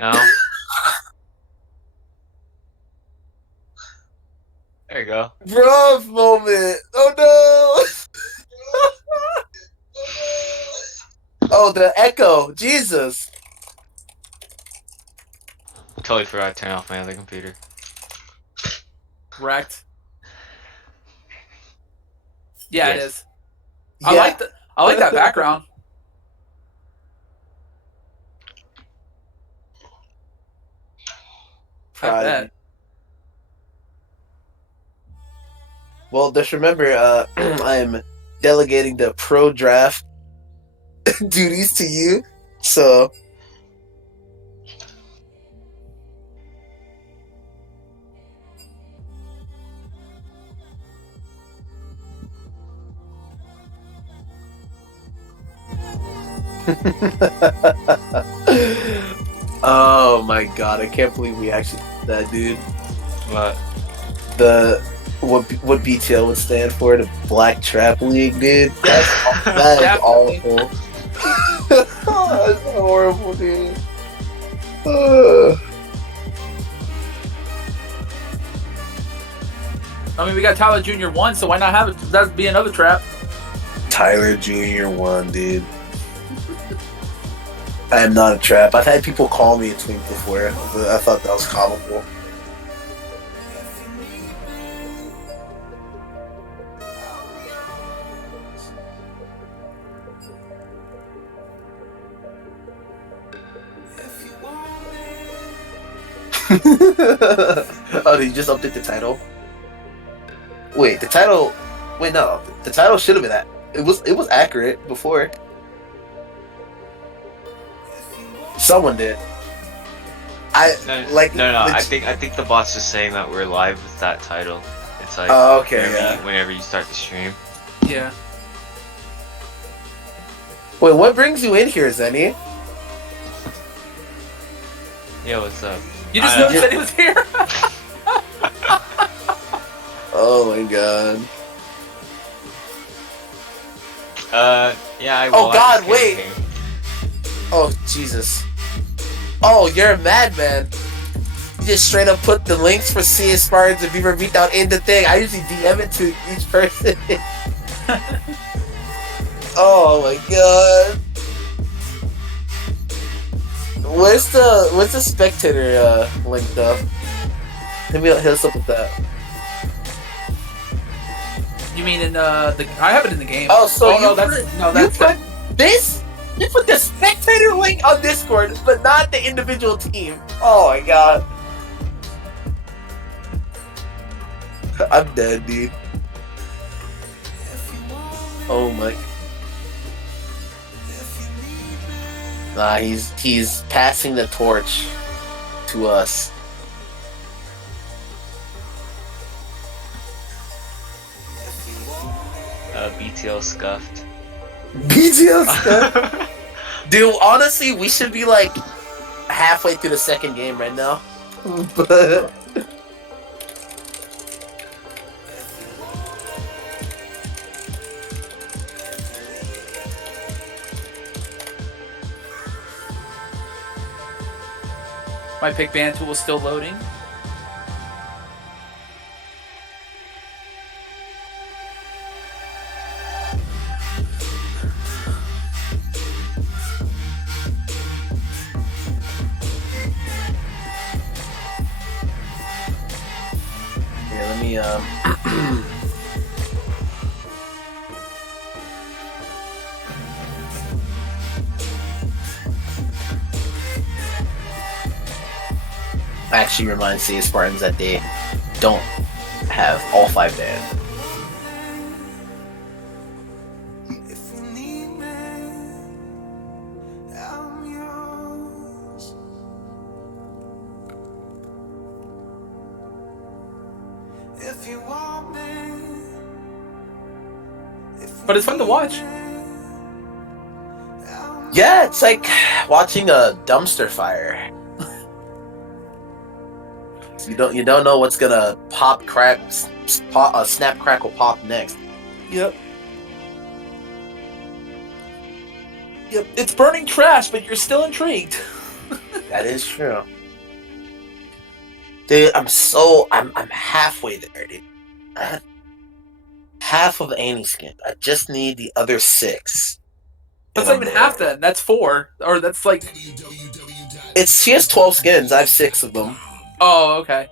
No? There you go. Bruv moment. Oh no. Oh, the echo. Jesus. Totally forgot to turn off my other computer. Wrecked. Yeah, it Yes. is. Yeah. I like that background. I Proud of you. bet. Well, just remember, I'm delegating the pro draft duties to you. So, oh my god, I can't believe we actually did that, dude. What? The what BTL would stand for, the Black Trap League, dude. That is Definitely. awful. That's horrible, dude. Uh, I mean, we got Tyler Jr. 1, so why not have it? That'd be another trap. Tyler Jr. won, dude. I am not a trap. I've had people call me a twink before, but I thought that was comical. Oh, did you just update the title? Wait, the title. Wait, no, the title should have been that. It was accurate before. Someone did. I No, like no. leg- I think the boss is saying that we're live with that title. It's like Oh, okay, whenever, yeah. whenever you start the stream. Yeah. Wait, what brings you in here, Zenny? Yeah, what's up? You just I- noticed that he was here? Oh my god. Yeah. I Oh watched God, the wait. game. Oh Jesus. Oh, you're a madman. You just straight up put the links for CS Spartans and Beaver Beatdown in the thing. I usually DM it to each person. Oh my god. Where's the spectator link though? Hit us up with that. You mean in I have it in the game. Oh, so you no, put, that's you put this? You put the spectator link on Discord, but not the individual team. Oh my god. I'm dead, dude. Oh my. Nah, he's passing the torch to us. BTL scuffed. BTL stuff. Dude, honestly, we should be like halfway through the second game right now. But My pick band tool is still loading. here, let me actually remind CS Spartans that they don't have all 5 banned. But it's fun to watch. Yeah, it's like watching a dumpster fire. You don't know what's gonna pop, crack, snap, crackle, pop next. Yep. Yep. It's burning trash, but you're still intrigued. That is true. Dude, I'm halfway there, dude. I had half of Annie skin. I just need the other 6. That's And not I'm even there. half then. That's 4. Or that's like. She has 12 skins. I have 6 of them. Oh, okay.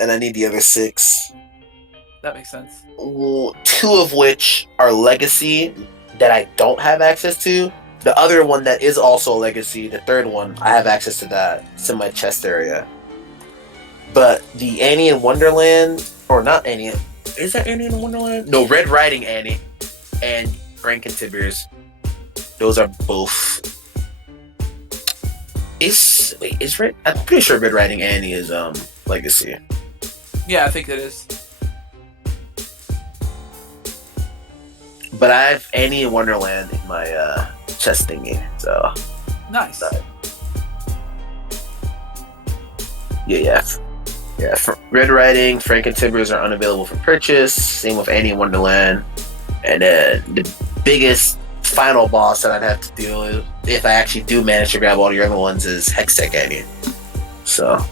And I need the other 6. That makes sense. 2 of which are legacy that I don't have access to. The other one that is also legacy, the third one, I have access to that. It's in my chest area. But the Annie in Wonderland, or not Annie, is that Annie in Wonderland? No, Red Riding Annie and Franken-Tibbers. Those are both. I'm pretty sure Red Riding Annie is legacy. Yeah, I think it is. But I have Annie in Wonderland in my chest thingy, so Nice. yeah. Red Riding, Franken-Tibbers are unavailable for purchase. Same with Annie in Wonderland. And then the biggest final boss that I'd have to deal with, if I actually do manage to grab all the other ones, is Hextech Annie. So.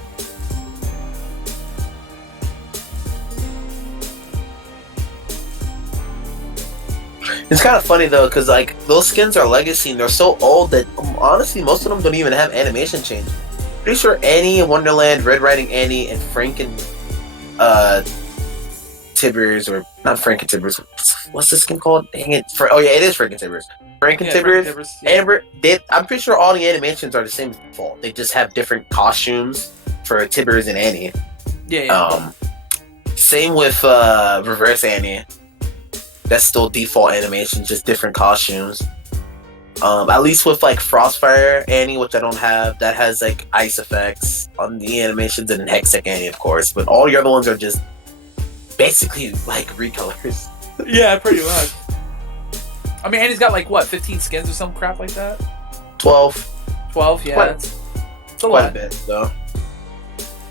It's kind of funny though, because like those skins are legacy and they're so old that honestly most of them don't even have animation change. Pretty sure Annie in Wonderland, Red Riding Annie, and Tibbers, or not Franken-Tibbers. What's this skin called? Dang it! It is Franken-Tibbers. Franken-Tibbers. Yeah. Amber. I'm pretty sure all the animations are the same default. They just have different costumes for Tibbers and Annie. Yeah. Same with Reverse Annie. That's still default animation, just different costumes. At least with like Frostfire Annie, which I don't have, that has like ice effects on the animations, and then Hextech Annie, of course. But all the other ones are just basically like recolors. Yeah, pretty much. I mean, Annie's got like what, 15 skins or some crap like that? 12. 12, yeah. That's a Quite lot. a bit, though.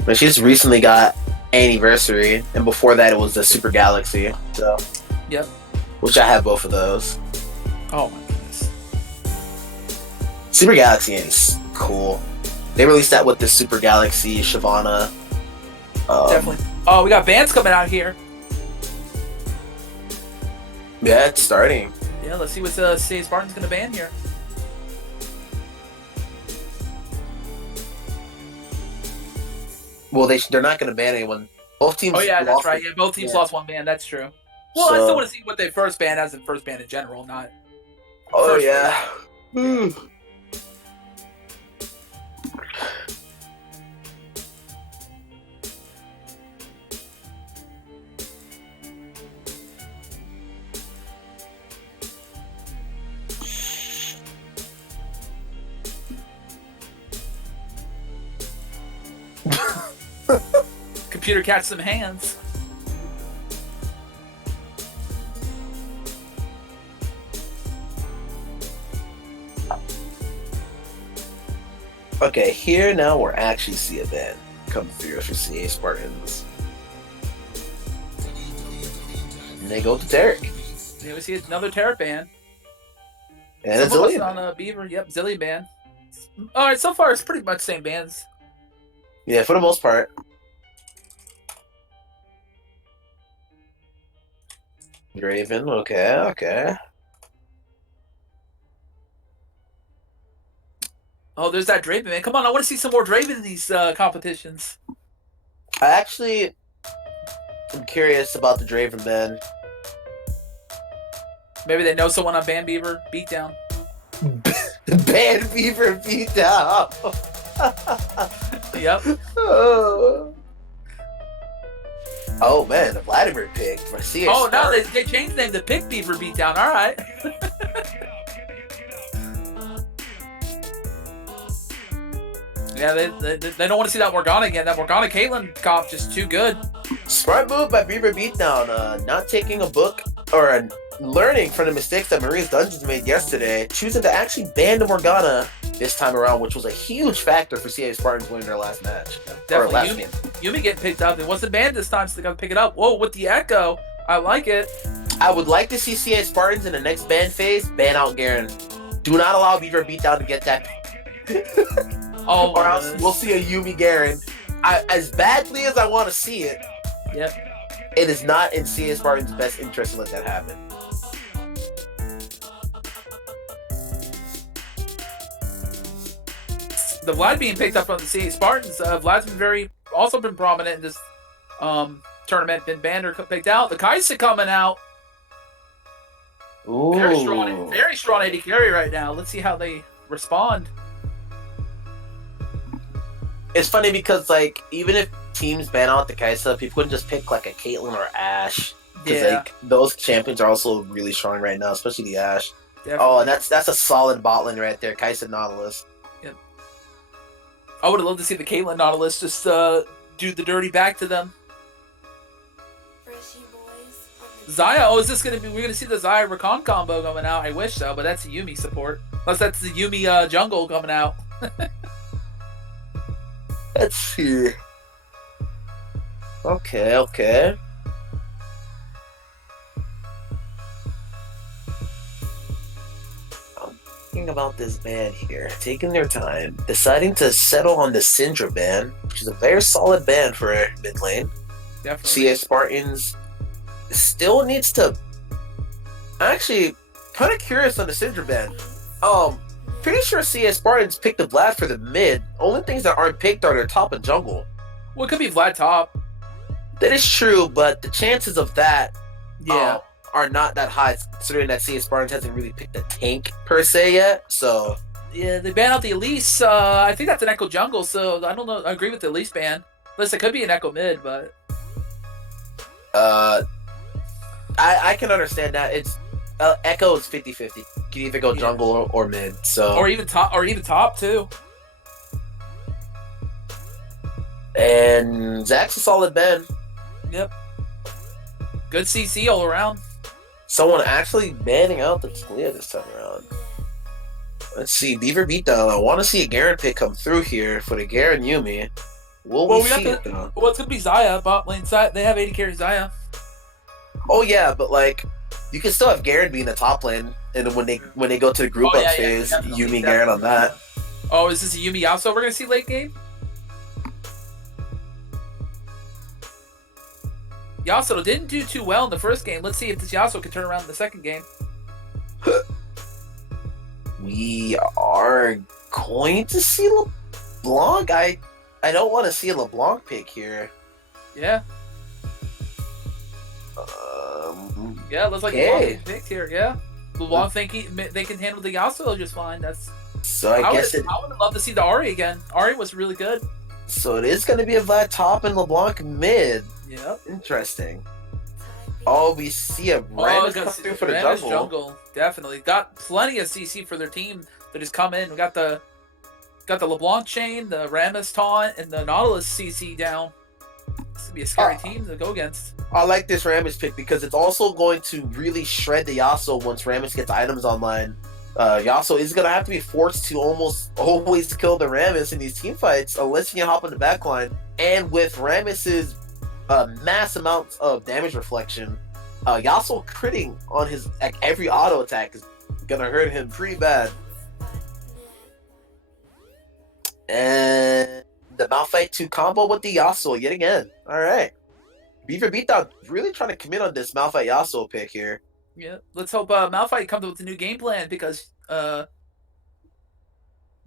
But she just recently got Anniversary, and before that it was the Super Galaxy. So. Yep. Which I have both of those. Oh my goodness. Super Galaxy is cool. They released that with the Super Galaxy Shyvana. Definitely. Oh, we got bands coming out here. Yeah, it's starting. Yeah, let's see what CA Spartans gonna ban here. Well, they're not going to ban anyone. Both teams. Oh yeah, that's lost right. Yeah, both teams lost one ban. That's true. Well, I still want to see what they first ban as in first ban in general, not. Oh yeah. Computer catch some hands. Okay, here now we're actually see a ban come through for CA Spartans. And they go to Tarek. Yeah, we see another Terra ban. And it's Some of us Zillion. on Beaver. Yep, Zillion ban. All right, so far it's pretty much same bands. Yeah, for the most part. Draven, okay. Oh, there's that Draven, man. Come on, I want to see some more Draven in these competitions. I actually am curious about the Draven ban. Maybe they know someone on Ban Beaver. Beatdown. Ban Beaver Beatdown. Yep. Oh man, the Vladimir pick for CS. Oh, no, they changed the name to Pick Beaver Beatdown. All right. Yeah, they don't want to see that Morgana again. That Morgana Caitlyn comp just too good. Smart move by Beaver Beatdown. Not taking a book or learning from the mistakes that Maria's Dungeons made yesterday, choosing to actually ban the Morgana this time around, which was a huge factor for CA Spartans winning their last match. Definitely. Last game. Yumi getting picked up. It wasn't banned this time, so they got to pick it up. Whoa, with the echo. I like it. I would like to see CA Spartans in the next ban phase ban out Garen. Do not allow Beaver Beatdown to get that. Oh, or my else goodness. we'll see a Yumi Garen. As badly as I want to see it, Yep. it is not in CA Spartan's best interest to let that happen. The Vlad being picked up from the CA Spartans. Vlad's been also been prominent in this tournament. Been banned or picked out. The Kaisa coming out. Ooh. Very strong AD carry right now. Let's see how they respond. It's funny because, like, even if teams ban out the Kaisa, people can just pick, like, a Caitlyn or Ashe. Because, like, those champions are also really strong right now, especially the Ashe. Definitely. Oh, and that's a solid bot lane right there, Kaisa Nautilus. Yep. I would have loved to see the Caitlyn Nautilus just do the dirty back to them. Xayah, is this gonna be? We're gonna see the Xayah Rakan combo coming out. I wish so, but that's a Yumi support. Unless that's the Yumi jungle coming out. Let's see. Okay. I'm thinking about this ban here. Taking their time. Deciding to settle on the Syndra ban, which is a very solid ban for mid lane. Definitely. CA Spartans still needs to... Actually, kind of curious on the Syndra ban. Pretty sure CS Spartans picked the Vlad for the mid. Only things that aren't picked are their top and jungle. Well, it could be Vlad top. That is true, but the chances of that are not that high, considering that CS Spartans hasn't really picked a tank per se yet. So yeah, they ban out the Elise. I think that's an Echo jungle, so I don't know. I agree with the Elise ban. Unless it could be an Echo mid, but I can understand that. It's Echo is 50-50. You can either go jungle or mid. So or even top too. And Zach's a solid ban. Yep. Good CC all around. Someone actually banning out the Talia this time around. Let's see, Beaver Beatdown. I want to see a Garen pick come through here for the Garen Yumi. Will we see it though? Well, it's gonna be Xayah bot lane side. They have 80 carry Xayah. Oh yeah, but like you can still have Garen be in the top lane, and then when they go to the group up phase, Yumi Garen on that. Oh, is this a Yumi Yasuo we're gonna see late game? Yasuo didn't do too well in the first game. Let's see if this Yasuo can turn around in the second game. We are going to see LeBlanc. I don't want to see a LeBlanc pick here. Yeah. Yeah, looks like LeBlanc picked here. Yeah. LeBlanc think they can handle the Yasuo just fine. That's. So I guess I would love to see the Ahri again. Ahri was really good. So it is going to be a Vlad top and LeBlanc mid. Yep. Interesting. Oh, we see a Rammus come through for the jungle. Definitely got plenty of CC for their team that has come in. We got the LeBlanc chain, the Rammus taunt, and the Nautilus CC down. This would be a scary team to go against. I like this Rammus pick because it's also going to really shred the Yasuo once Rammus gets items online. Yasuo is going to have to be forced to almost always kill the Rammus in these team fights unless he can hop on the backline. And with Rammus's mass amounts of damage reflection, Yasuo critting on his every auto attack is gonna hurt him pretty bad. And the Malphite 2 combo with the Yasuo yet again. Alright. Beaver Beatdown really trying to commit on this Malphite Yasuo pick here. Yeah, let's hope Malphite comes up with a new game plan because they're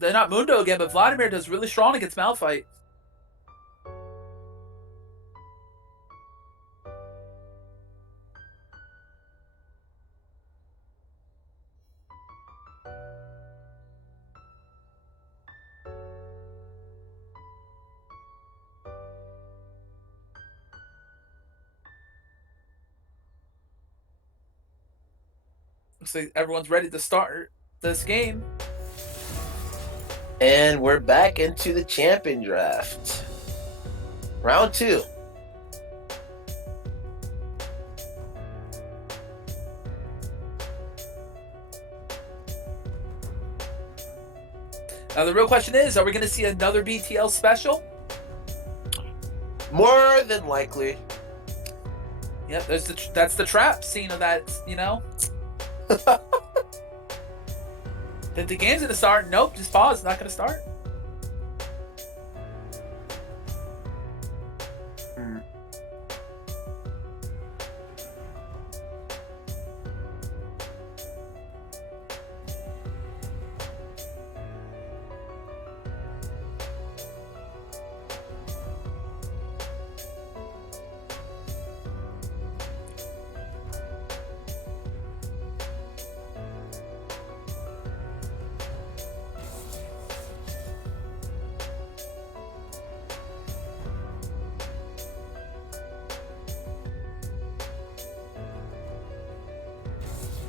not Mundo again, but Vladimir does really strong against Malphite. Looks like everyone's ready to start this game. And we're back into the champion draft. Round 2. Now the real question is, are we going to see another BTL special? More than likely. Yep, that's the trap scene of that, you know? If the game's gonna start, nope, just pause, it's not gonna start. Hmm.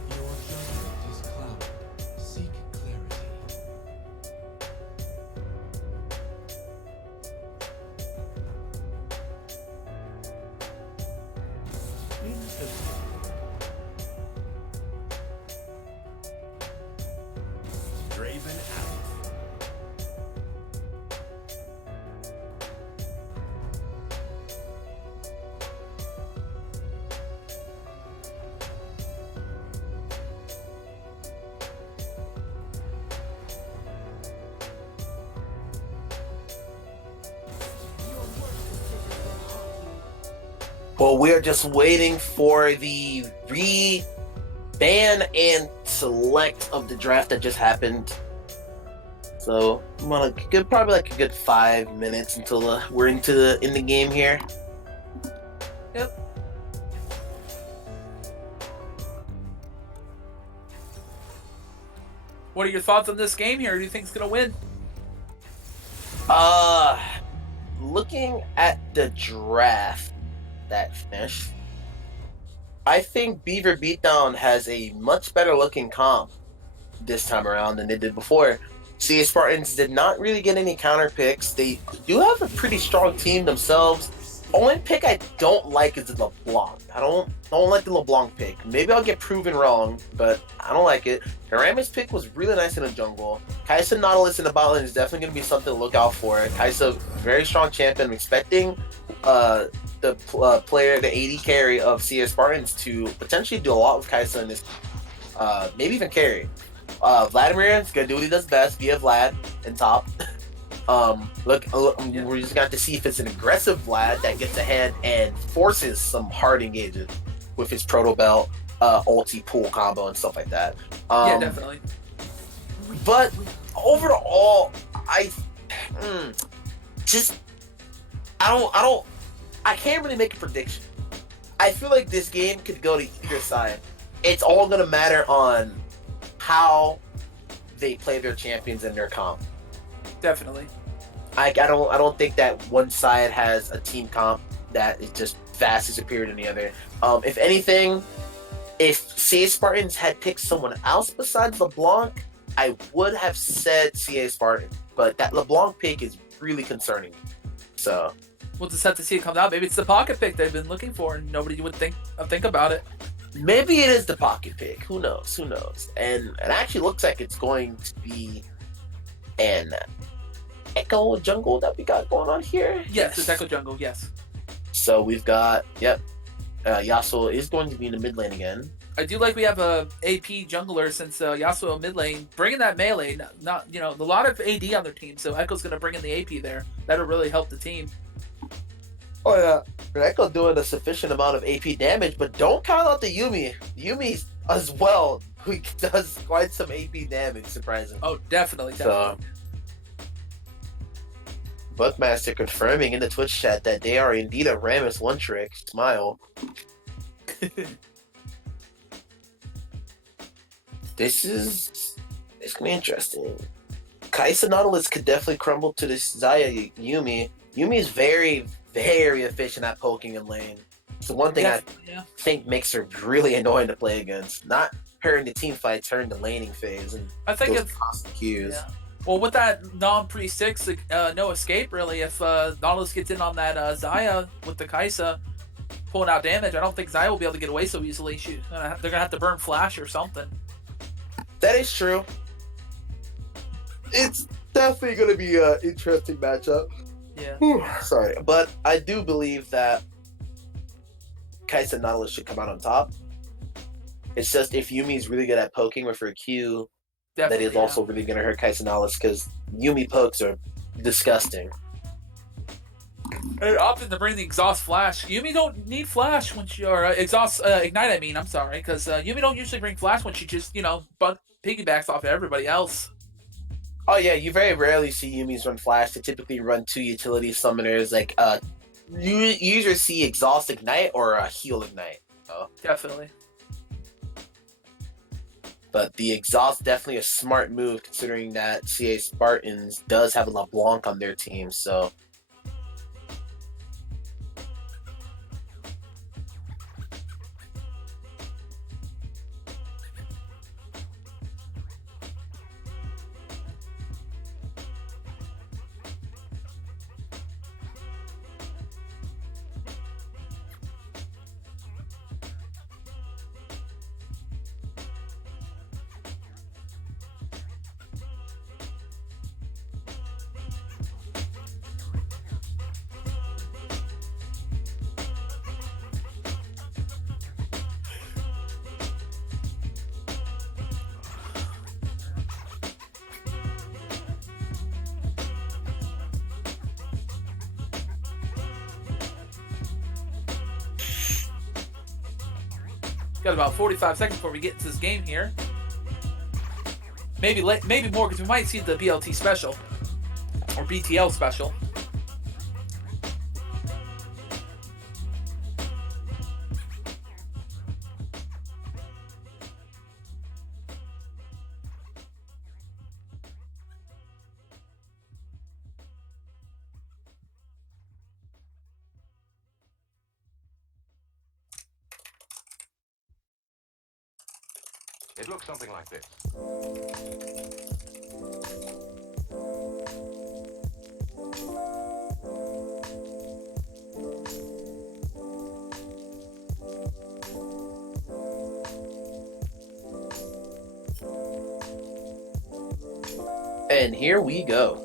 Your judgment is clouded. Seek clarity. Draven out. Well, we are just waiting for the re-ban and select of the draft that just happened. So I'm gonna probably like a good 5 minutes until we're in the game here. Yep. What are your thoughts on this game here? Who do you think's gonna win? Looking at the draft that finished, I think Beaver Beatdown has a much better looking comp this time around than they did before. See, Spartans did not really get any counter picks. They do have a pretty strong team themselves. Only pick I don't like is the LeBlanc. I don't like the LeBlanc pick. Maybe I'll get proven wrong, but I don't like it. Haramis pick was really nice in the jungle. Kaisa Nautilus in the bot lane is definitely going to be something to look out for. Kaisa, very strong champion. I'm expecting the player, the AD carry of CS Spartans to potentially do a lot with Kaisa in this, maybe even carry. Vladimir is gonna do what he does best via Vlad in top. We're just gonna have to see if it's an aggressive Vlad that gets ahead and forces some hard engages with his proto belt, ulti pool combo and stuff like that. Yeah, definitely. But overall, I can't really make a prediction. I feel like this game could go to either side. It's all gonna matter on how they play their champions in their comp. Definitely. I don't think that one side has a team comp that is just vastly superior than the other. If anything, if CA Spartans had picked someone else besides LeBlanc, I would have said CA Spartan. But that LeBlanc pick is really concerning. So We'll just have to see it come out. Maybe it's the pocket pick they've been looking for, and nobody would think about it. maybe it is the pocket pick. Who knows? Who knows? And it actually looks like it's going to be an Echo jungle that we got going on here. Yes, it's Echo Jungle. Yes. So we've got Yasuo is going to be in the mid lane again. I do like we have a AP jungler since Yasuo mid lane bringing that melee. Not a lot of AD on their team, so Echo's gonna bring in the AP there. That'll really help the team. Oh yeah, Echo doing a sufficient amount of AP damage, but don't count out the Yuumi. Yuumi as well, who does quite some AP damage, surprisingly. Oh, definitely. So, Buckmaster confirming in the Twitch chat that they are indeed a Rammus one trick. Smile. It's gonna be interesting. Kaisa Nautilus could definitely crumble to this Zaya Yuumi. Yuumi is very, very efficient at poking in lane. It's the one thing I think makes her really annoying to play against. Not her in the team fights, her in the laning phase. And I think those it's constant cues. Yeah. Well, with that non-pre 6, no escape really. If Nautilus gets in on that Zaya with the Kaisa pulling out damage, I don't think Zaya will be able to get away so easily. They're gonna have to burn flash or something. That is true. It's definitely going to be an interesting matchup. Yeah. Sorry, but I do believe that Kaisa Nautilus should come out on top. It's just if Yumi's really good at poking with her Q, that is also really going to hurt Kaisa Nautilus because Yuumi pokes are disgusting. And opting to bring the exhaust flash. Yumi don't need flash when she or exhaust ignite. I mean, I'm sorry, because Yumi don't usually bring flash when she just piggybacks off of everybody else. Oh yeah, you very rarely see Yumis run flash. They typically run 2 utility summoners. Like you usually see exhaust ignite or a heal ignite. Definitely. But the exhaust definitely a smart move considering that CA Spartans does have a LeBlanc on their team. So Got about 45 seconds before we get into this game here. Maybe more because we might see the BLT special or BTL special. It looks something like this. and here we go.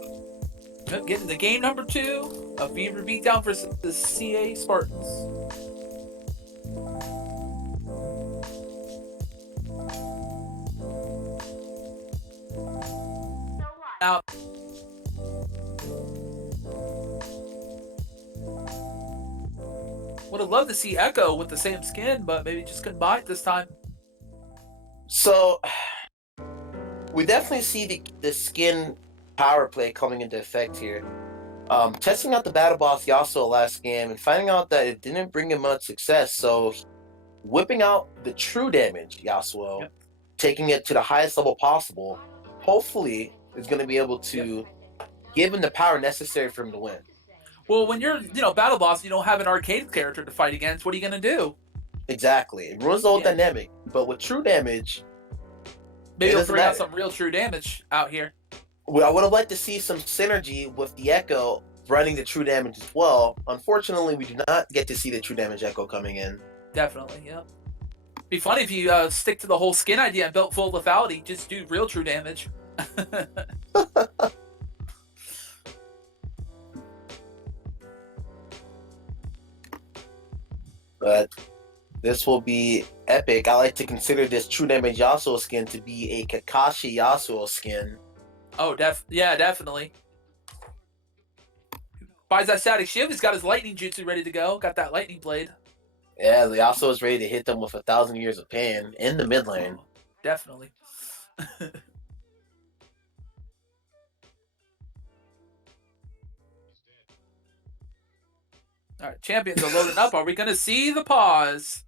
Getting the game number 2 of Beaver Beatdown versus the CA Spartans. Now, would have loved to see Echo with the same skin, but maybe just couldn't buy it this time. So we definitely see the skin power play coming into effect here. Testing out the battle boss Yasuo last game and finding out that it didn't bring him much success. So whipping out the true damage Yasuo, taking it to the highest level possible, hopefully is going to be able to give him the power necessary for him to win. Well, when you're, battle boss, you don't have an arcade character to fight against. What are you going to do? Exactly. It ruins the whole dynamic. But with true damage, maybe they'll bring out some real true damage out here. Well, I would have liked to see some synergy with the Echo running the true damage as well. Unfortunately, we do not get to see the true damage Echo coming in. Definitely, yeah. Be funny if you stick to the whole skin idea and built full lethality, just do real true damage. But this will be epic. I like to consider this true damage Yasuo skin to be a Kakashi Yasuo skin. Oh, definitely. Buys that static shield. He's got his lightning jutsu ready to go. Got that lightning blade. Yeah, Yasuo is ready to hit them with 1,000 years of pain in the mid lane. Oh, definitely. All right, champions are loading up. Are we going to see the pause?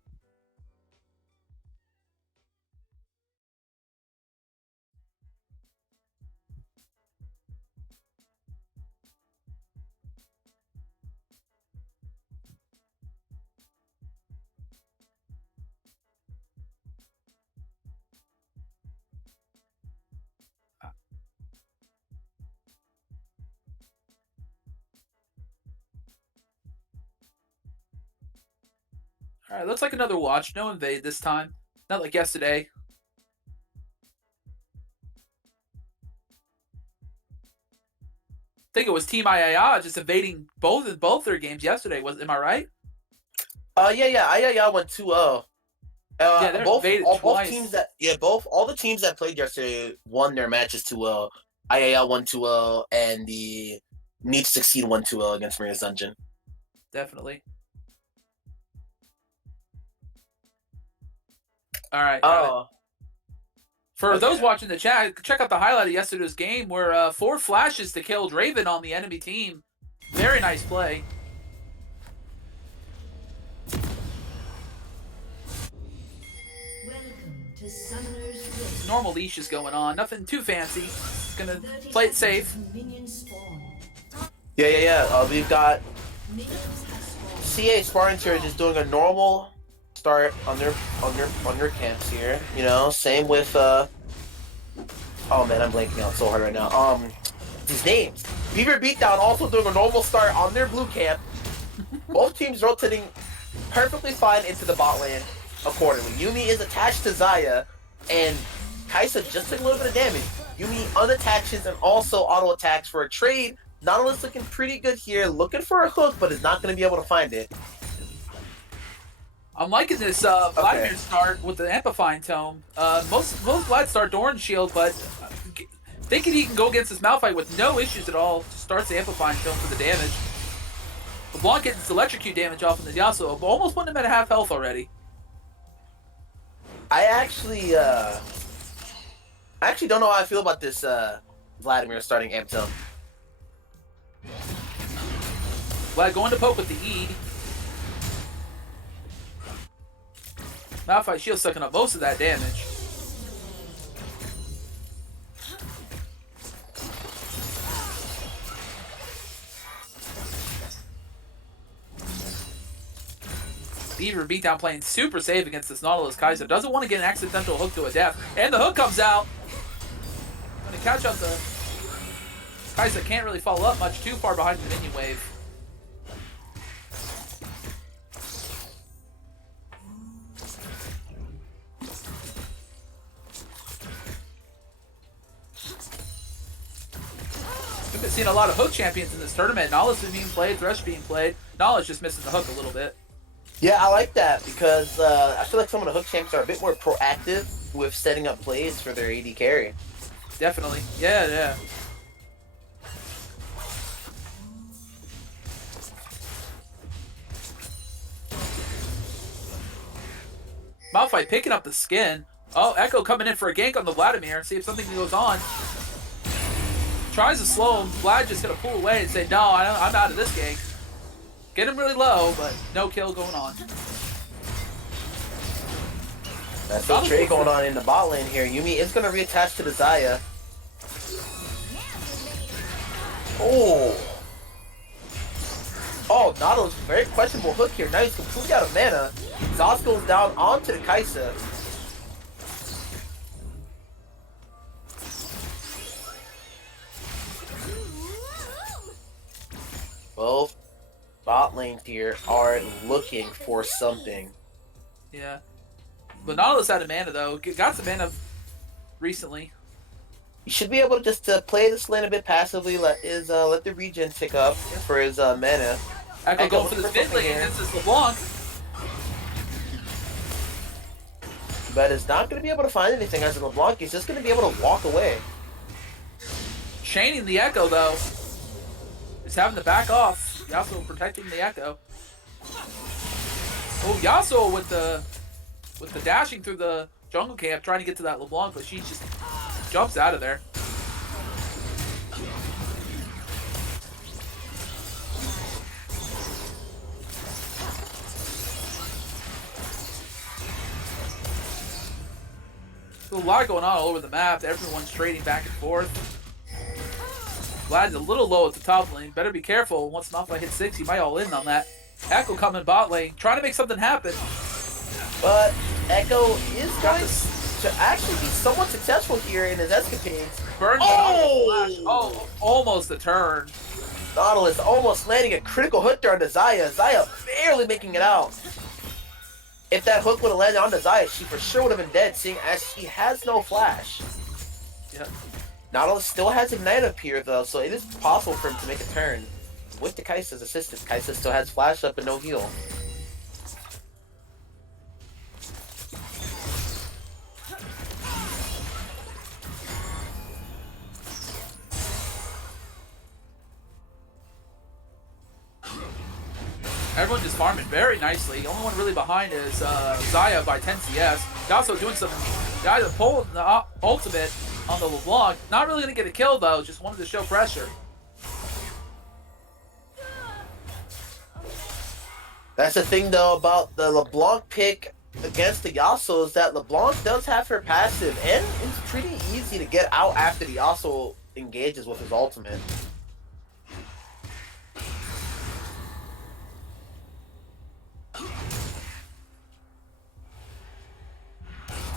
All right, looks like another watch. No invade this time. Not like yesterday. I think it was Team IIA just invading both their games yesterday. Am I right? Yeah. IIA went 2-0. Yeah, they're invaded twice. Both teams all the teams that played yesterday won their matches 2-0. IIA won 2-0, and the Need to Succeed won 2-0 against Maria's Dungeon. Definitely. All right. Oh, For those okay. watching the chat, check out the highlight of yesterday's game where 4 flashes to kill Draven on the enemy team. Very nice play. Welcome to Summoner's Rift. Normal leashes going on. Nothing too fancy. Just gonna 30 play it seconds safe. until minions spawn. Yeah. We've got Minions have spawned. CA Spartans here just doing a normal start on their camps here. You know, same with oh man, I'm blanking out so hard right now. These names. Beaver Beatdown also doing a normal start on their blue camp. Both teams rotating perfectly fine into the bot lane accordingly. Yuumi is attached to Xayah, and Kai'Sa just took a little bit of damage. Yuumi unattaches and also auto attacks for a trade. Nautilus looking pretty good here, looking for a hook, but is not going to be able to find it. I'm liking this Vladimir start with the Amplifying Tome. Most Vlad start Doran Shield, but thinking he can go against this Malphite with no issues at all. Just starts the Amplifying Tome for the damage. LeBlanc gets electrocute damage off in the Yasuo, but almost putting him at half health already. I actually don't know how I feel about this Vladimir starting Amp Tome. Vlad going to poke with the E. Malphite Shield sucking up most of that damage. Beaver Beatdown playing super safe against this Nautilus Kai'Sa. Doesn't want to get an accidental hook to a death. And the hook comes out. Going to catch up the Kai'Sa. Can't really follow up much. Too far behind the minion wave. We've been seeing a lot of hook champions in this tournament. Nautilus is being played, Thresh being played. Nautilus just missing the hook a little bit. Yeah, I like that because I feel like some of the hook champs are a bit more proactive with setting up plays for their AD carry. Definitely. Yeah. Malphite picking up the skin. Oh, Echo coming in for a gank on the Vladimir. See if something goes on. Tries to slow him. Vlad just gonna pull away and say, no, I'm out of this gank. Get him really low, but no kill going on. That's the trade going on in the bot lane here. Yuumi is going to reattach to the Xayah. Oh, Nautilus, very questionable hook here. Now he's completely out of mana. Exhaust goes down onto the Kai'Sa. Both bot lanes here are looking for something. Yeah. But Nautilus out of mana, though. Got some mana recently. You should be able to just play this lane a bit passively. Let the regen tick up for his mana. Echo going for this mid lane against this LeBlanc. But is not going to be able to find anything as a LeBlanc. He's just going to be able to walk away. Chaining the Echo, though. He's having to back off. Yasuo protecting the Echo. Oh, Yasuo with the dashing through the jungle camp, trying to get to that LeBlanc, but she just jumps out of there. There's a lot going on all over the map. Everyone's trading back and forth. Vlad's a little low at the top lane. Better be careful. Once Malphite hits 6, he might all in on that. Echo coming bot lane, trying to make something happen. But Echo is going to actually be somewhat successful here in his escapades. Burns oh, almost a turn. Nautilus almost landing a critical hook there on the Xayah. Xayah barely making it out. If that hook would have landed on the Xayah, she for sure would have been dead, seeing as she has no flash. Yep. Nautilus still has Ignite up here, though, so it is possible for him to make a turn. With the Kai'Sa's assistance, Kai'Sa still has flash up and no heal. Everyone just farming very nicely. The only one really behind is Zaya by 10 CS. Also doing some guys are pulling the ultimate on the LeBlanc. Not really gonna get a kill though. Just wanted to show pressure. That's the thing though about the LeBlanc pick against the Yasuo is that LeBlanc does have her passive, and it's pretty easy to get out after the Yasuo engages with his ultimate.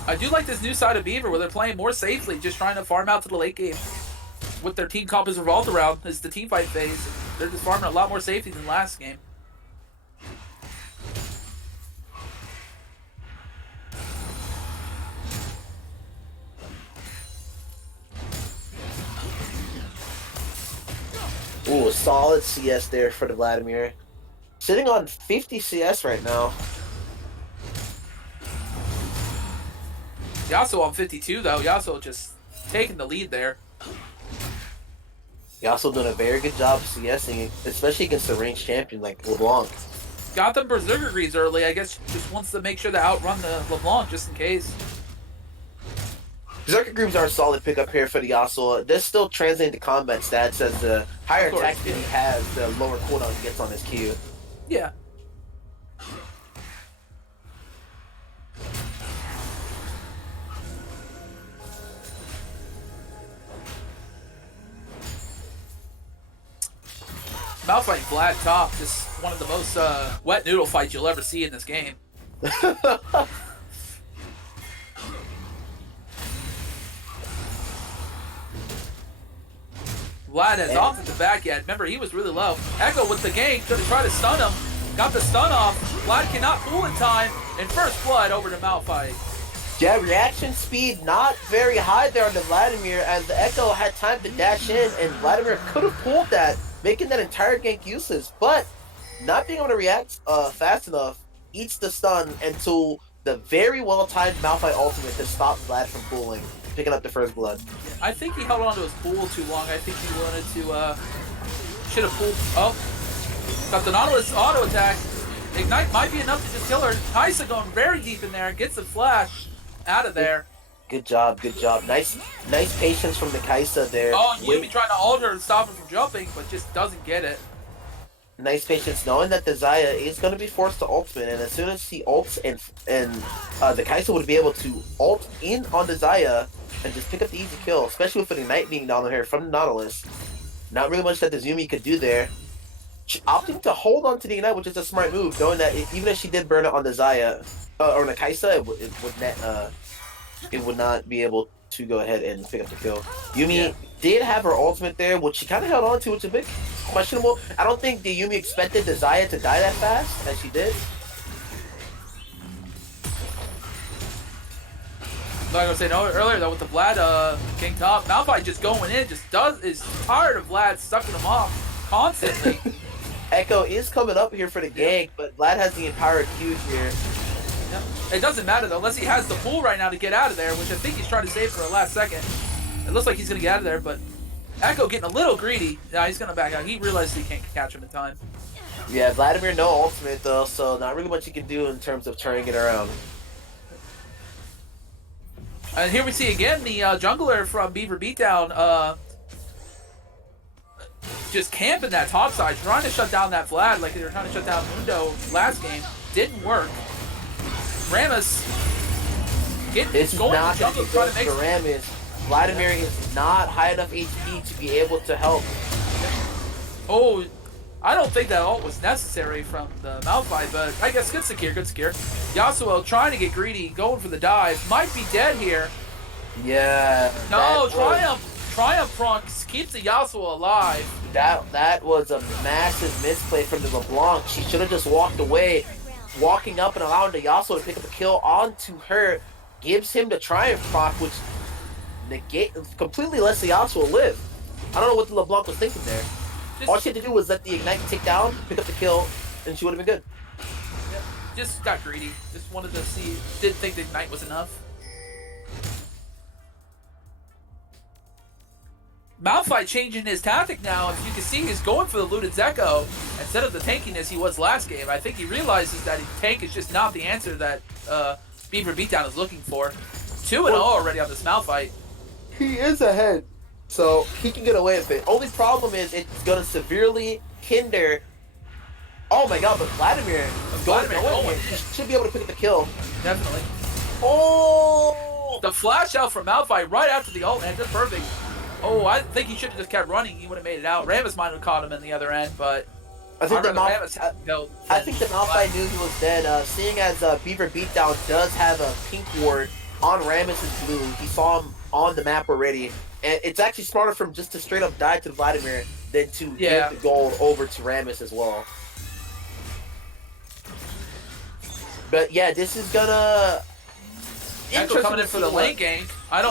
I do like this new side of Beaver where they're playing more safely, just trying to farm out to the late game. What their team comp is revolved around is the team fight phase. They're just farming a lot more safety than last game. Ooh, a solid CS there for the Vladimir. Sitting on 50 CS right now. Yasuo on 52 though. Yasuo just taking the lead there. Yasuo doing a very good job CSing, especially against a ranged champion like LeBlanc. Got them Berserker Greaves early. I guess just wants to make sure to outrun the LeBlanc just in case. Berserker Greaves are a solid pickup here for the Yasuo. This still translating to combat stats as the higher attack speed he has, the lower cooldown he gets on his Q. Yeah. Malphite flat top, just one of the most wet noodle fights you'll ever see in this game. Vlad has off at the back yet. Remember, he was really low. Echo with the gank, gonna try to stun him. Got the stun off. Vlad cannot pull in time. And first blood over to Malphite. Yeah, reaction speed not very high there on the Vladimir as the Echo had time to dash in and Vladimir could have pulled that, making that entire gank useless, but not being able to react fast enough, eats the stun until the very well-timed Malphite ultimate to stop Vlad from pulling, picking up the first blood. I think he held on to his pool too long. I think he wanted to, should have pulled. Oh, got the Nautilus auto attack. Ignite might be enough to just kill her. Kaisa going very deep in there, gets the flash out of there. Good job, good job. Nice patience from the Kaisa there. Oh, Yumi trying to ult her and stop him from jumping, but just doesn't get it. Nice patience, knowing that the Zaya is going to be forced to ultimate, and as soon as he ults and the Kaisa would be able to ult in on the Zaya and just pick up the easy kill, especially with the Ignite being down here from the Nautilus. Not really much that the Yumi could do there. Opting to hold on to the Ignite, which is a smart move, knowing that even if she did burn it on the Zaya, or on the Kaisa, it would not be able to go ahead and pick up the kill. Yumi did have her ultimate there, which she kind of held on to, which is a bit questionable. I don't think the Yumi expected the Zaya to die that fast, as she did. Like I was saying earlier though, with the Vlad King top, Malphite just going in, is tired of Vlad sucking him off constantly. Echo is coming up here for the gank, but Vlad has the entire Q here. Yep. It doesn't matter though, unless he has the pool right now to get out of there, which I think he's trying to save for a last second. It looks like he's gonna get out of there, but Echo getting a little greedy. Yeah, he's gonna back out. He realized he can't catch him in time. Yeah, Vladimir no ultimate though, so not really much he can do in terms of turning it around. And here we see again the jungler from Beaver Beatdown just camping that top side, trying to shut down that Vlad like they were trying to shut down Mundo last game. Didn't work. Rammus going to jungle trying to make Rammus. Vladimir is not high enough HP to be able to help. Oh, I don't think that ult was necessary from the Malphite, but I guess good secure, good secure. Yasuo trying to get greedy, going for the dive. Might be dead here. Yeah. No, Triumph Prunks keeps the Yasuo alive. That was a massive misplay from the LeBlanc. She should have just walked away. Walking up and allowing the Yasuo to pick up a kill onto her gives him the Triumph proc, which completely lets the Yasuo live. I don't know what the LeBlanc was thinking there. All she had to do was let the Ignite tick down, pick up the kill, and she would have been good. Yep. Just got greedy. Just wanted to see. Didn't think the Ignite was enough. Malphite changing his tactic now. As you can see, he's going for the looted Zeko. instead of the tankiness he was last game. I think he realizes that tank is just not the answer that Beaver Beatdown is looking for. 2-0 already on this Malphite. He is ahead, so he can get away with it. Only problem is it's going to severely hinder. Oh my god, but Vladimir he should be able to pick the kill. Definitely. Oh! The flash out from Malphite right after the ult, man, just perfect. Oh, I think he should have just kept running. He would have made it out. Rammus might have caught him in the other end, but I think the Malphite knew he was dead. Seeing as Beaver Beatdown does have a pink ward on Rammus's blue, he saw him on the map already, and it's actually smarter for him just to straight up die to Vladimir than to give the gold over to Rammus as well. But yeah, this is gonna. Echo coming in for the late game. I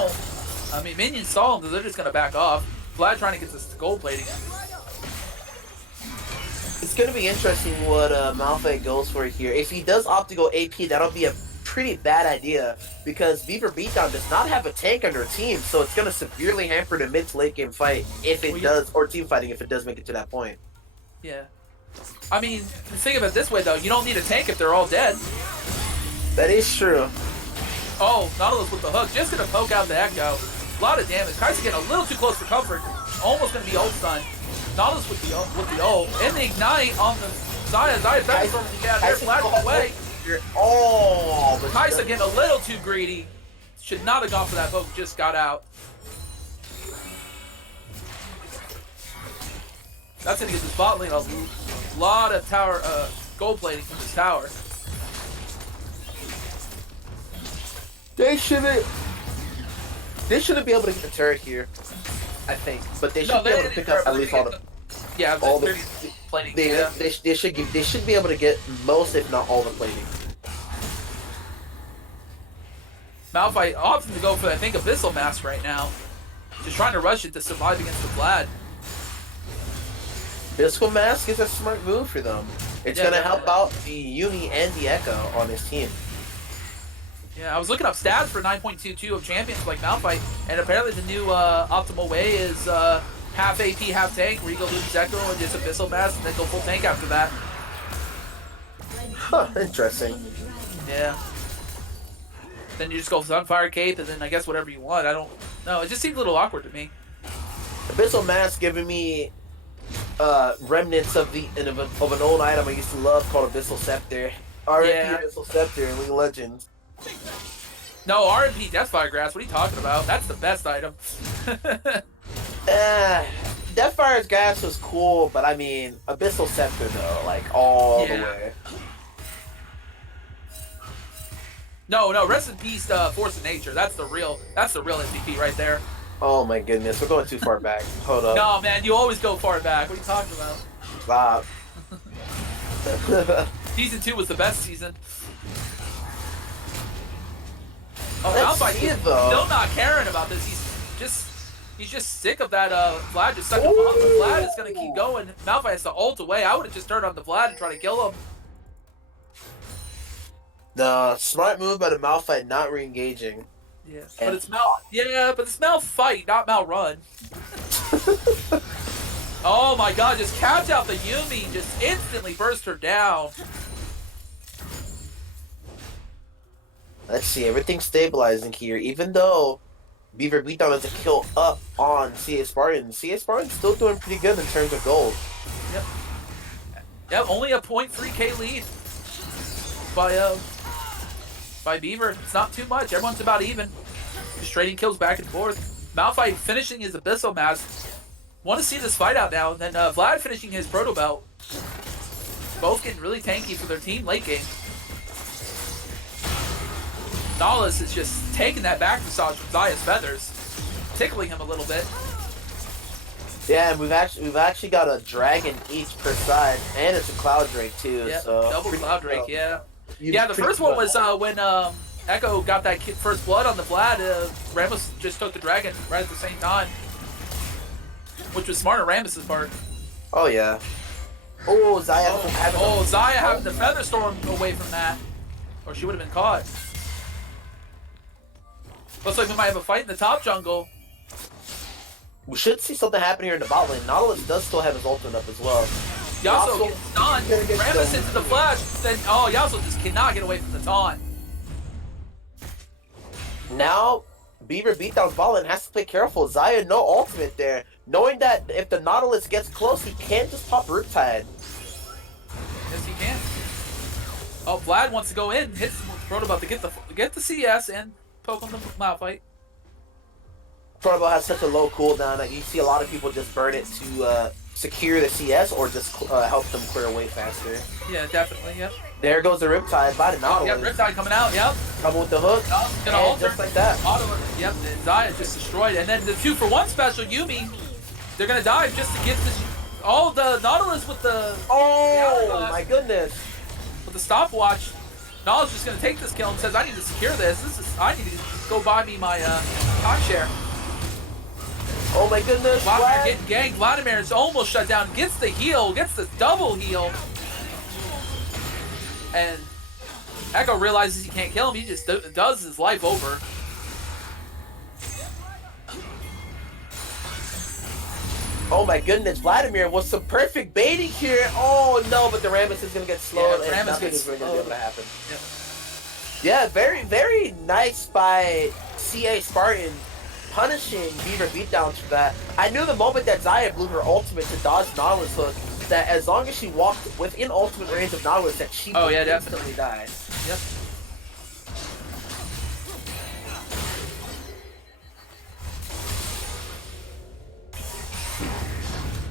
mean, minions saw him, they're just gonna back off. Vlad trying to get this gold plating. It's gonna be interesting what Malphite goes for here. If he does opt to go AP, that'll be a pretty bad idea because Beaver Beatdown does not have a tank on their team, so it's gonna severely hamper the mid to late game fight if it does, or team fighting if it does make it to that point. Yeah. I mean, think of it this way though, you don't need a tank if they're all dead. That is true. Oh, Nautilus with the hook, just gonna poke out the Echo. A lot of damage. Kai's getting a little too close for comfort. Almost gonna be ult stun. Nautilus with the ult. And the ignite on the Zaya. Zaya better from the gas. They're flashing away. Oh, but Kaisa getting a little too greedy. Should not have gone for that poke, just got out. That's gonna get this bot lane a lot of tower gold plating from this tower. They shouldn't be able to get the turret here, I think. But they should be able to pick up at least all the plating. They should be able to get most, if not all, the plating. Malphite opting to go for, I think, Abyssal Mask right now. Just trying to rush it to survive against the Vlad. Abyssal Mask is a smart move for them. It's gonna help out the Yumi and the Echo on his team. Yeah, I was looking up stats for 9.22 of champions like Malphite, and apparently the new optimal way is half AP, half tank, where you go lose Echo and just Abyssal Mask, and then go full tank after that. Huh, interesting. Yeah. Then you just go Sunfire Cape, and then I guess whatever you want. I don't know. It just seems a little awkward to me. Abyssal Mask giving me remnants of of an old item I used to love called Abyssal Scepter. RIP Abyssal Scepter in League of Legends. No, RMP Deathfire Grass, what are you talking about? That's the best item. Deathfire's Grass was cool, but I mean, Abyssal Scepter though, like all the way. No, rest in peace, Force of Nature. That's the real MVP right there. Oh my goodness, we're going too far back. Hold up. No, man, you always go far back. What are you talking about? Stop. Season 2 was the best season. Oh, Malphite is still not caring about this. He's just sick of that Vlad just sucking him off. The Vlad is gonna keep going. Malphite has to ult away. I would have just turned on the Vlad and try to kill him. The smart move by the Malphite not re-engaging. Yeah, but it's Malfight, not Malrun. Oh my god, just capped out the Yumi, just instantly burst her down. Let's see, everything's stabilizing here. Even though Beaver Beatdown has a kill up on CA Spartans, CA Spartans still doing pretty good in terms of gold. Yep, only a 0.3k lead by Beaver. It's not too much. Everyone's about even. Just trading kills back and forth. Malphite finishing his Abyssal Mask. Want to see this fight out now. And then Vlad finishing his Proto Belt. Both getting really tanky for their team late game. Nautilus is just taking that back massage from Zaya's feathers, tickling him a little bit. Yeah, and we've actually got a dragon each per side, and it's a Cloud Drake too. Yeah, so double Cloud Drake. Yeah. Yeah, the first one was when Echo got that first blood on the Vlad. Rammus just took the dragon right at the same time, which was smart on Rammus's part. Oh yeah. Oh, Zaya. Zaya having the feather storm away from that, or she would have been caught. Looks like we might have a fight in the top jungle. We should see something happen here in the bot lane. Nautilus does still have his ultimate up as well. Yasuo gets stunned. gonna get Rammus stunned. into the flash. Then, oh, Yasuo just cannot get away from the taunt. Now, Beaver Beatdown's balling and has to play careful. Zaya, no ultimate there. Knowing that if the Nautilus gets close, he can't just pop Riptide. Yes, he can. Oh, Vlad wants to go in. Hits Protobot to get the CS and poke on the Malphite. Protobot has such a low cooldown that you see a lot of people just burn it to secure the CS or just help them clear away faster. Yeah, definitely. Yep. There goes the Riptide by the Oh, Nautilus. yep. Riptide coming out. Yep. Coming with the hook. Oh, gonna And alter. just like that. Auto. Yep. And Zaya just destroyed. And then the 2-for-1 special Yumi. They're gonna dive just to get this. Oh, the Nautilus with the Oh my goodness. with the stopwatch. Nautilus just gonna take this kill and says, "I need to secure this. I need to go buy me my timeshare." Oh my goodness. Vladimir Vlad. getting ganked. Vladimir is almost shut down. Gets the heal. Gets the double heal. And Echo realizes he can't kill him. He just does his life over. Oh my goodness, Vladimir with some perfect baiting here. Oh no, but the Rammus is gonna get slowed Yeah, and Rammus nothing gets is really gonna be able to happen. Yep. Yeah, very, very nice by CA Spartan punishing Beaver Beatdowns for that. I knew the moment that Zaya blew her ultimate to dodge Nautilus hook, that as long as she walked within ultimate range of Nautilus, that she Oh, would yeah, instantly die. Yep.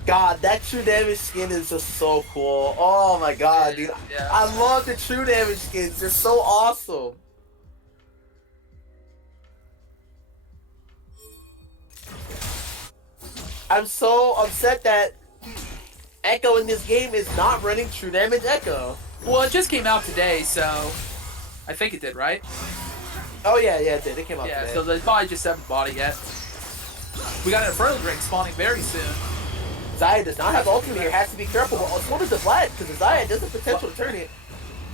God, that true damage skin is just so cool. Oh my god, dude. Yeah. I love the true damage skins. They're so awesome. I'm so upset that Echo in this game is not running true damage Echo. Well, it just came out today, so I think it did, right? Oh yeah, it did. It came out Yeah, today. so they probably just haven't bought it yet. We got an Inferno Drink spawning very soon. Zaya does not have ultimate here. Has to be careful. But so does the Vlad, because the Zaya does have potential to turn it.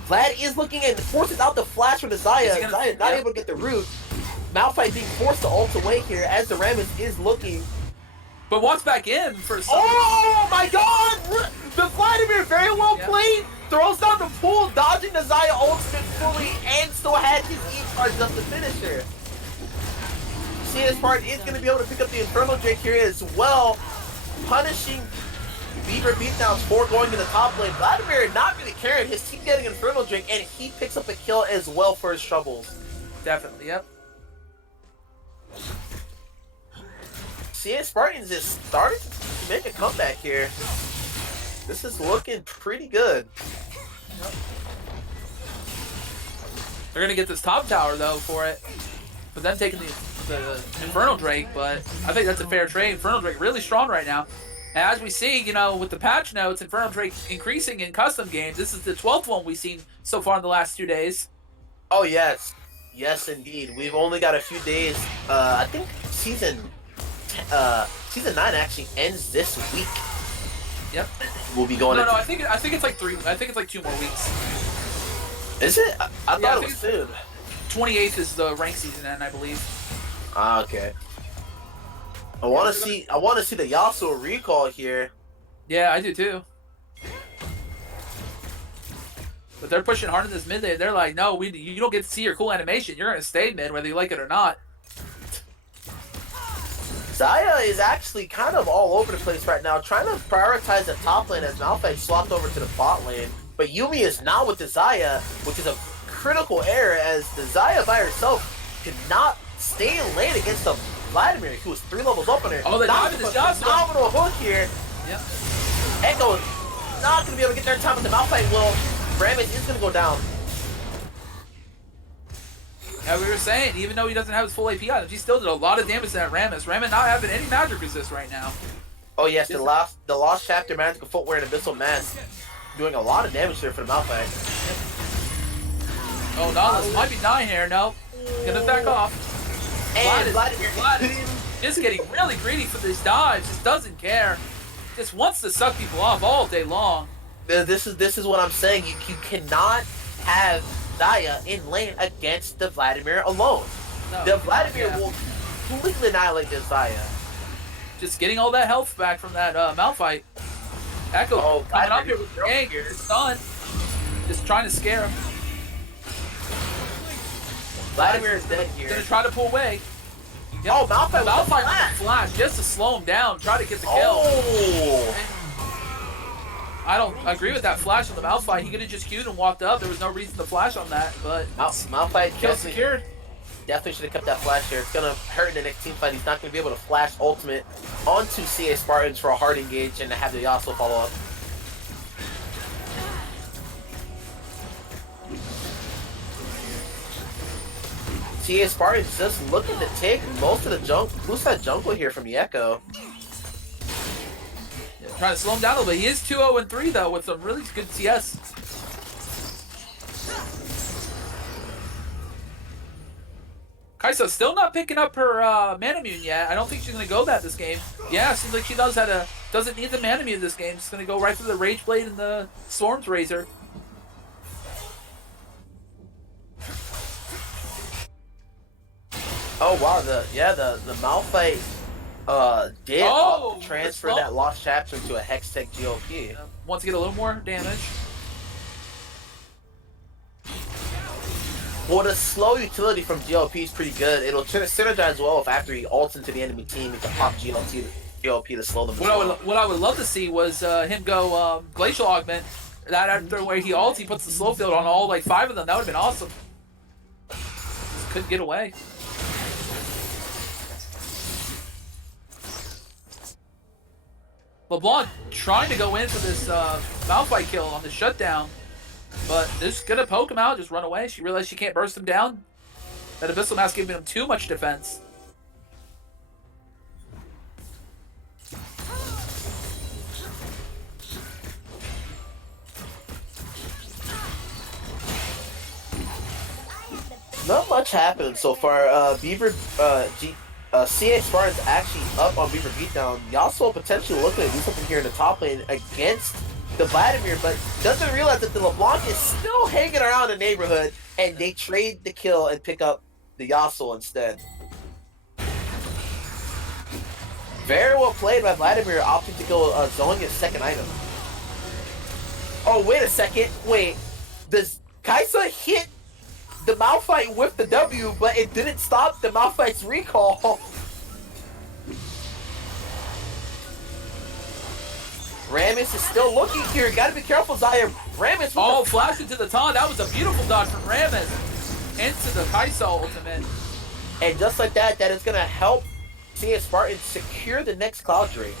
Vlad is looking and forces out the flash from the Zaya. Is he gonna- Zaya not yeah. able to get the root. Malphite being forced to ult away here as the Rammus is looking. But walks back in for some. Oh my god! The Vladimir very well Yeah. played. Throws down the pool, dodging the Zaya ultimate fully, and still had his E-charge just to finish her. CS Spartan is going to be able to pick up the Inferno Drake here as well, punishing Beaver Beatdowns for going to the top lane. Vladimir not really caring, his team getting Inferno Drake, and he picks up a kill as well for his troubles. Definitely, yep. CS Spartans is starting to make a comeback here. This is looking pretty good. They're gonna get this top tower though for it. But them taking the Inferno Drake, but I think that's a fair trade. Inferno Drake really strong right now. And as we see, you know, with the patch notes, Inferno Drake increasing in custom games. This is the 12th one we've seen so far in the last 2 days. Oh yes, yes indeed. We've only got a few days. I think season 9 actually ends this week. Yep. We'll be going. No, into- I think it's like 3. I think it's like 2 more weeks. Is it? I Yeah, I thought it think was soon. 28th is the rank season end, I believe. Ah, okay. I want to see. I want to see the Yasuo recall here. Yeah, I do too. But they're pushing hard in this mid lane. They're like, no, you don't get to see your cool animation. You're gonna stay mid whether you like it or not. Zaya is actually kind of all over the place right now, trying to prioritize the top lane as Malphite swapped over to the bot lane. But Yumi is not with the Zaya, which is a critical error as the Zaya by herself could not stay in lane against the Vladimir, who was 3 levels up on her. Oh, they Not dive into with the a shots. phenomenal hook here. Yep. Echo not going to be able to get there in time with the Malphite will. Rammus is going to go down. Yeah, we were saying, even though he doesn't have his full AP items, he still did a lot of damage to that Rammus. Rammus not having any magic resist right now. Oh yes, the lost chapter magical footwear and abyssal mask doing a lot of damage there for the Malphite. Oh, Nautilus might be dying here. No. Gonna back off. And Vladimir is getting really greedy for these dives. Just doesn't care. Just wants to suck people off all day long. This is what I'm saying. You cannot have Zaya in lane against the Vladimir alone. No, The Vladimir yeah. will completely annihilate this Zaya. Just getting all that health back from that Malphite. Echo Oh, coming up Vladimir, here with the you're gank. here. It's done. Just trying to scare him. Vladimir is dead here. Gonna try to pull away. Yep. Oh, Malphite with the Malphite with flash. the flash just to slow him down. Try to get the kill. Oh! I don't agree with that flash on the Malphite. He could have just queued and walked up. There was no reason to flash on that, but Malphite kill definitely, secured. definitely should have kept that flash here. It's gonna hurt in the next team fight. He's not gonna be able to flash ultimate onto CA Spartans for a hard engage and to have the Yasuo follow up. CA Spartans just looking to take most of the boost that jungle here from the Echo. Yeah, trying to slow him down a little bit. He is 2-0-3 though with some really good CS. Kai'Sa still not picking up her Manamune yet. I don't think she's gonna go that this game. Yeah, seems like she doesn't need the Manamune this game. She's gonna go right for the Rage Blade and the Storm's Razor. Oh wow, the Malphite did transfer the that lost chapter into a Hextech GOP. Wants to get a little more damage. Well, the slow utility from GOP is pretty good. It'll synergize well if after he ults into the enemy team, he can pop GOP to slow them. What I would love to see was him go Glacial Augment. That after where he ults, he puts the slow field on all like 5 of them. That would have been awesome. Just couldn't get away. LeBlanc trying to go in for this Malphite kill on the shutdown, but just gonna poke him out, just run away. She realized she can't burst him down. That Abyssal Mask giving him too much defense. Not much happened so far. Beaver, CA Spartans actually up on Beaver Beatdown. Yasuo potentially looking to do something here in the top lane against the Vladimir, but doesn't realize that the LeBlanc is still hanging around the neighborhood, and they trade the kill and pick up the Yasuo instead. Very well played by Vladimir, opting to go Zhonya's second item. Oh, wait a second. Wait. Does Kai'Sa hit the Malphite with the W, but it didn't stop the Malphite's recall? Rammus is still looking here. Gotta be careful, Zaya. Rammus. Oh, flash into the taunt. That was a beautiful dodge from Rammus into the Kai'Sa ultimate. And just like that, that is gonna help CA Spartans secure the next Cloud Drake.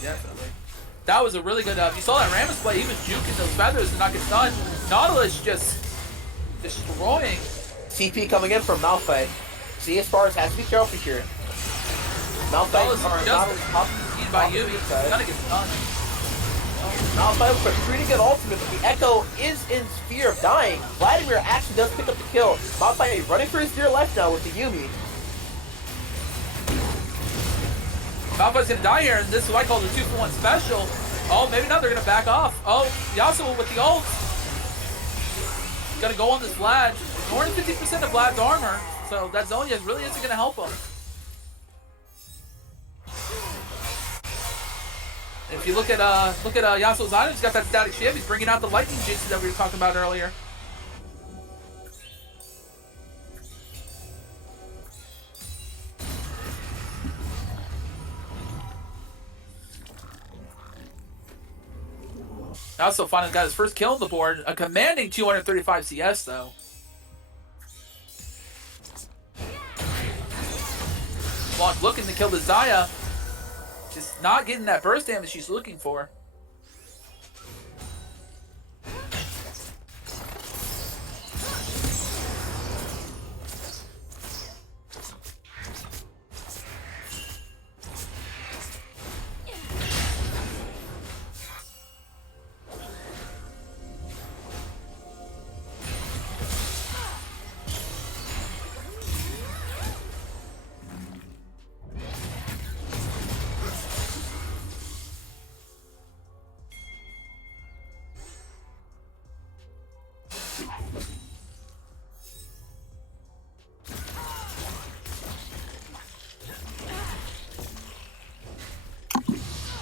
Definitely. That was a really good. You saw that Rammus play. He was juking those feathers and not get stunned. Nautilus just destroying. CP coming in from Malphite. CA Spartans has to be careful here. Malphite Nautilus just beat by Yubi. Gonna get stunned. Malphite with a pretty good ultimate, but the Echo is in fear of dying. Vladimir actually does pick up the kill. Malphite running for his dear life now with the Yumi. Malphite's gonna die here, and this is what I call the 2-for-1 special. Oh, maybe not. They're gonna back off. Oh, Yasuo with the ult. Gonna go on this Vlad. More than 50% of Vlad's armor, so that Zhonya really isn't gonna help him. If you look at Yasuo's items, he's got that static shiv. He's bringing out the lightning jinx that we were talking about earlier. Also finally got his first kill on the board, a commanding 235 CS though. Blanc looking to kill the Zaya, just not getting that burst damage she's looking for.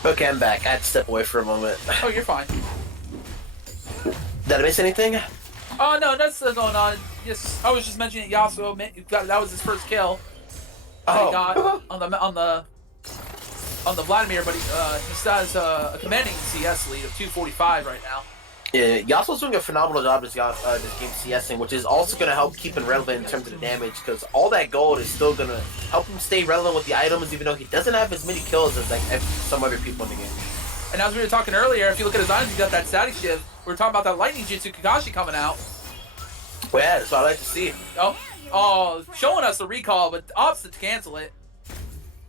Okay, I'm back. I had to step away for a moment. Oh, you're fine. Did I miss anything? Oh no, that's still going on. Just I was just mentioning Yasuo. That was his first kill that he got on the Vladimir, but he still has a commanding CS lead of 245 right now. Yeah, Yasuo's doing a phenomenal job this game CSing, which is also going to help keep him relevant in terms of the damage, because all that gold is still going to help him stay relevant with the items, even though he doesn't have as many kills as like some other people in the game. And as we were talking earlier, if you look at his items, he's got that static shift. We were talking about that lightning jutsu Kakashi coming out. Well, yeah, that's what I like to see. Oh, showing us the recall, but opposite to cancel it.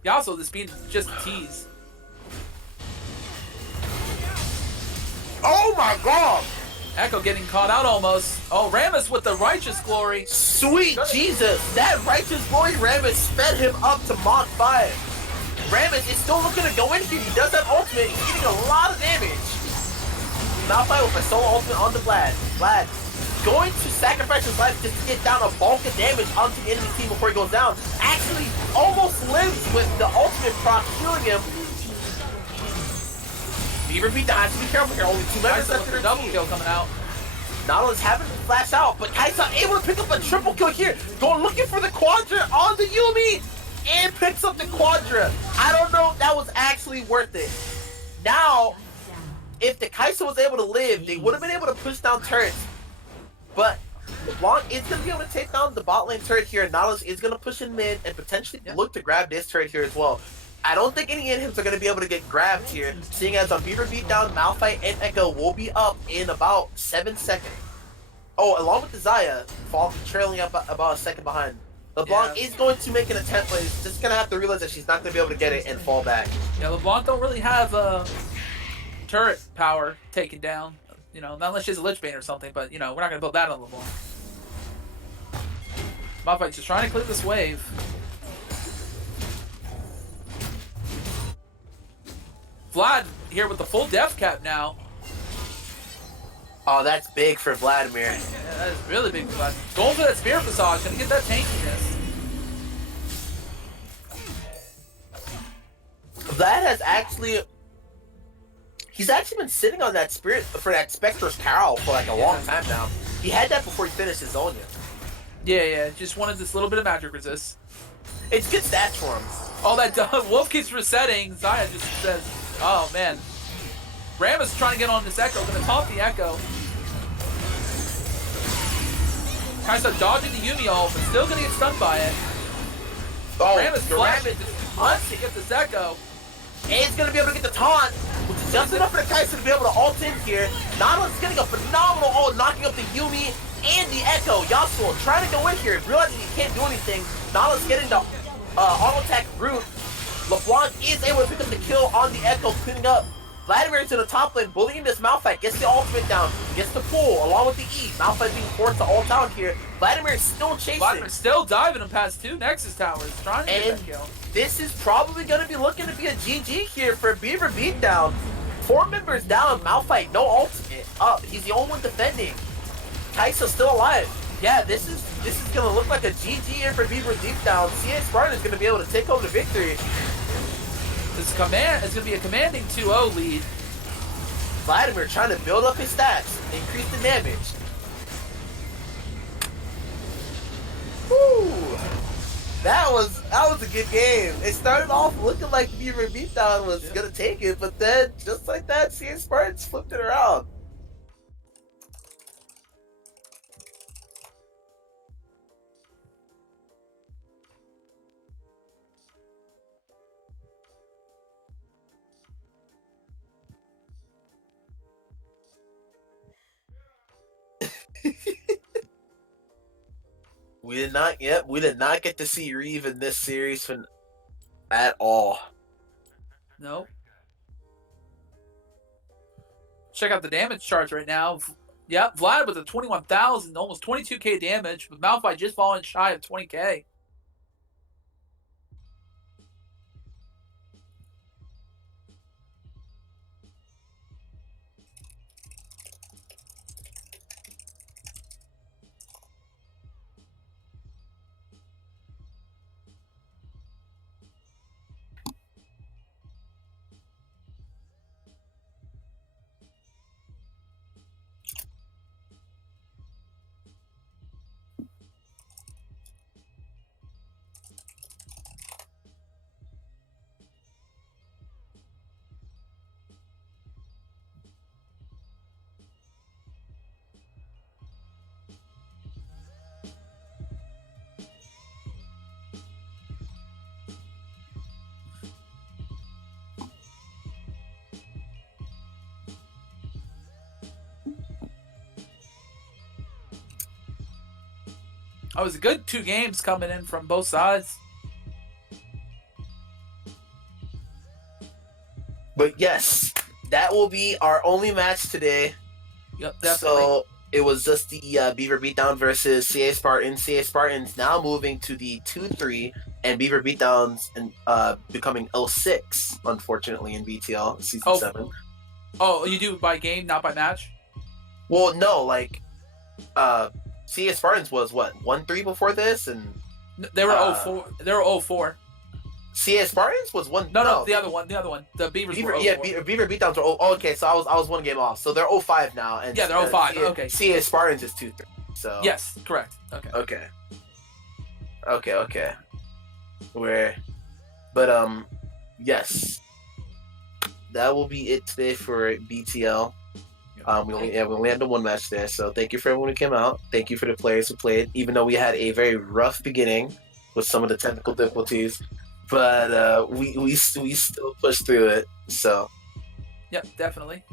Yasuo, this being just a tease. Oh my god! Echo getting caught out almost. Oh, Rammus with the righteous glory. Sweet Jesus! That righteous glory Rammus sped him up to Mach 5. Rammus is still looking to go in here. He does have ultimate. He's getting a lot of damage. Malphite with a solo ultimate on the Vlad. Vlad going to sacrifice his life just to get down a bulk of damage onto the enemy team before he goes down. Actually almost lives with the ultimate proc killing him. Beaver Beatdown has to be careful here. Only 2 members left in the double kill coming out. Nautilus having to flash out, but Kaisa able to pick up a triple kill here. Going looking for the Quadra on the Yumi and picks up the Quadra. I don't know if that was actually worth it. Now, if the Kaisa was able to live, they would have been able to push down turrets. But LeBlanc is going to be able to take down the bot lane turret here. Nautilus is going to push in mid and potentially look to grab this turret here as well. I don't think any inhibs are going to be able to get grabbed here, seeing as on Beaver Beatdown, Malphite, and Echo will be up in about 7 seconds. Oh, along with the Xayah, trailing up about a second behind. LeBlanc is going to make an attempt, but he's just going to have to realize that she's not going to be able to get it and fall back. Yeah, LeBlanc don't really have turret power taken down. You know, not unless she has a Lich Bane or something, but, you know, we're not going to build that on LeBlanc. Malphite's just trying to clear this wave. Vlad here with the full death cap now. Oh, that's big for Vladimir. Yeah, that is really big for Vlad. Going for that spear facade, gonna get that tankiness. Vlad has actually... He's actually been sitting on that spirit for that Spectre's Cowl for like a long time now. He had that before he finished his Zonia. Yeah, just wanted this little bit of magic resist. It's good stats for him. Oh, that Wolf keeps resetting. Xayah just says, oh man. Rammus trying to get on this Echo, gonna taunt the Echo. Kaisa dodging the Yumi ult, but still gonna get stunned by it. Oh, Rammus just wants to get this Echo. And he's going to be able to get the taunt, which is just enough for the Kaisa to be able to ult in here. Nautilus getting a phenomenal ult, knocking up the Yumi and the Echo. Yasuo trying to go in here, realizing he can't do anything. Nautilus getting the auto attack root. LeBlanc is able to pick up the kill on the Echo, cleaning up. Vladimir's in the top lane, bullying this Malphite, gets the ultimate down, gets the pull, along with the E. Malphite being forced to ult down here. Vladimir's still chasing. Vladimir's still diving him past 2 Nexus towers, trying to get that kill. This is probably going to be looking to be a GG here for Beaver Beatdown. 4 members down, Malphite, no ultimate up. He's the only one defending. Kaisa's still alive. Yeah, this is going to look like a GG here for Beaver Beatdown. CA Spartan is going to be able to take home the victory. This command is going to be a commanding 2-0 lead. Vladimir trying to build up his stats, increase the damage. Woo! That was a good game. It started off looking like Beaver Beatdown was gonna take it, but then just like that, CA Spartans flipped it around. We did not get to see Reeve in this series at all. Nope. Check out the damage charts right now. Yep, Vlad with a 21,000, almost 22k damage, with Malphite just falling shy of 20k. That was a good 2 games coming in from both sides. But yes, that will be our only match today. Yep, definitely. So it was just the Beaver Beatdown versus CA Spartans. CA Spartans now moving to the 2-3, and Beaver Beatdowns and becoming 0-6, unfortunately, in BTL season 7. Oh, you do by game, not by match? Well, no, like CA Spartans was what 1-3 before this, and They were 04. They were 04. CA Spartans was one. No, the other one. The Beavers Beaver, were 04. yeah, Beaver Beatdowns were. Oh, okay, so I was one game off. So they're 0-5 now, and Yeah, they're 05. CA, Okay. CA Spartans is 2-3. So Yes, correct. Okay. Okay. Yes, that will be it today for BTL. We only had the one match there, so thank you for everyone who came out. Thank you for the players who played, even though we had a very rough beginning with some of the technical difficulties, but we still pushed through it. So Yep, definitely.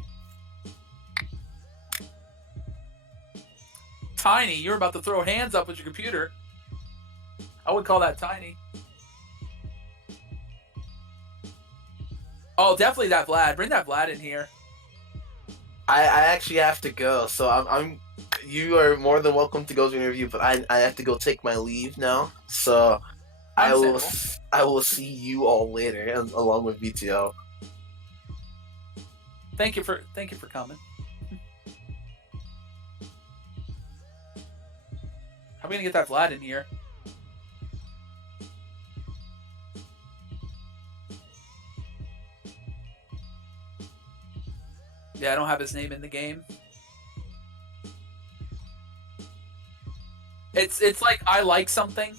Tiny, you're about to throw hands up with your computer. I would call that tiny. Oh, definitely that Vlad. Bring that Vlad in here. I actually have to go, so I'm. You are more than welcome to go to an interview, but I have to go take my leave now. So I will see you all later, along with BTL. Thank you for coming. How are we gonna get that Vlad in here? Yeah, I don't have his name in the game. It's like I like something.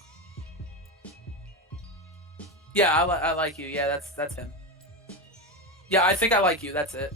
Yeah, I like you. Yeah, that's him. Yeah, I think I like you. That's it.